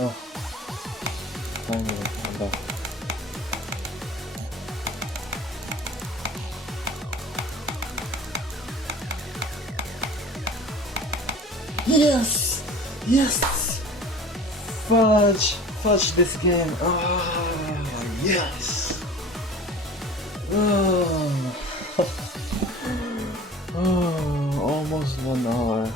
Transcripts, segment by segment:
Oh, finally, I'm back. Yes! Yes! Fudge this game. Oh, yes! Oh, oh, almost 1 hour.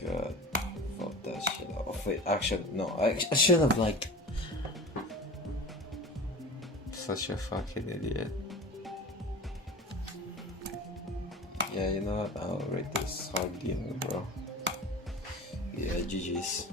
Good. Fuck that shit off. Wait, actually, no, I should have liked. Such a fucking idiot. Yeah, you know what? I'll rate this hard game, bro. Yeah, GG's.